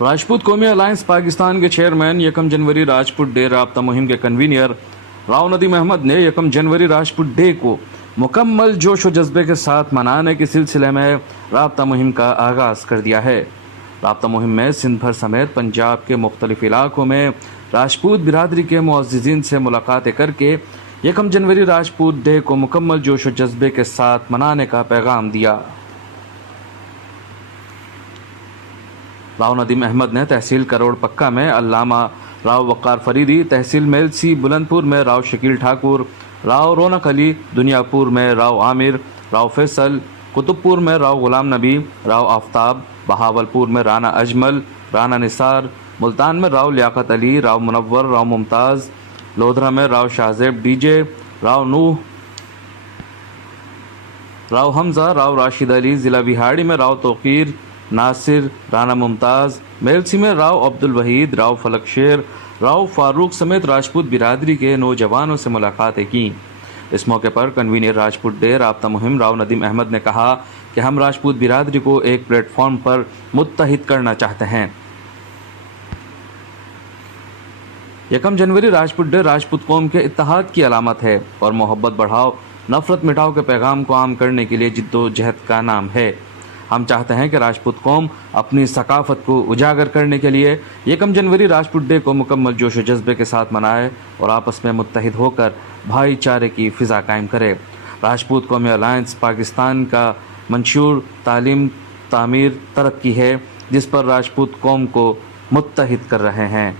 راجپوت قومی الائنس پاکستان کے چیئرمین 1 جنوری راجپوت ڈے رابطہ مہم کے کنوینر راؤ ندیم احمد نے 1 جنوری راجپوت ڈے کو مکمل جوش و جذبے کے ساتھ منانے کے سلسلے میں رابطہ مہم کا آغاز کر دیا ہے۔ رابطہ مہم میں سندھ بھر سمیت پنجاب کے مختلف علاقوں میں راجپوت برادری کے معززین سے ملاقاتیں کر کے 1 جنوری راجپوت ڈے کو مکمل جوش و جذبے کے ساتھ منانے کا پیغام دیا۔ راؤ ندیم احمد نے تحصیل کروڑ پکا میں علامہ راؤ وقار فریدی، تحصیل میلسی بلند پور میں راؤ شکیل ٹھاکر، راؤ رونق علی، دنیا پور میں راؤ عامر، راؤ فیصل، قطب پور میں راؤ غلام نبی، راؤ آفتاب، بہاول پور میں رانا اجمل، رانا نثار، ملتان میں راؤ لیاقت علی، راؤ منور، راؤ ممتاز، لودھرا میں راؤ شاہزیب ڈی جے، راؤ نوح، راؤ حمزہ، راؤ راشد علی، ضلع وہاڑی میں راؤ توقیر، ناصر، رانا ممتاز، میلسی میں راؤ عبد الوحید، راؤ فلک شیر، راؤ فاروق سمیت راجپوت برادری کے نوجوانوں سے ملاقاتیں کیں۔ اس موقع پر کنوینر راجپوت ڈے رابطہ مہم راؤ ندیم احمد نے کہا کہ ہم راجپوت برادری کو ایک پلیٹ فارم پر متحد کرنا چاہتے ہیں۔ 1 جنوری راجپوت ڈے راجپوت قوم کے اتحاد کی علامت ہے اور محبت بڑھاؤ، نفرت مٹاؤ کے پیغام کو عام کرنے کے لیے جد و جہد کا نام ہے۔ ہم چاہتے ہیں کہ راجپوت قوم اپنی ثقافت کو اجاگر کرنے کے لیے 1 جنوری راجپوت ڈے کو مکمل جوش و جذبے کے ساتھ منائے اور آپس میں متحد ہو کر بھائی چارے کی فضا قائم کرے۔ راجپوت قومی الائنس پاکستان کا منشور تعلیم، تعمیر، ترقی ہے، جس پر راجپوت قوم کو متحد کر رہے ہیں۔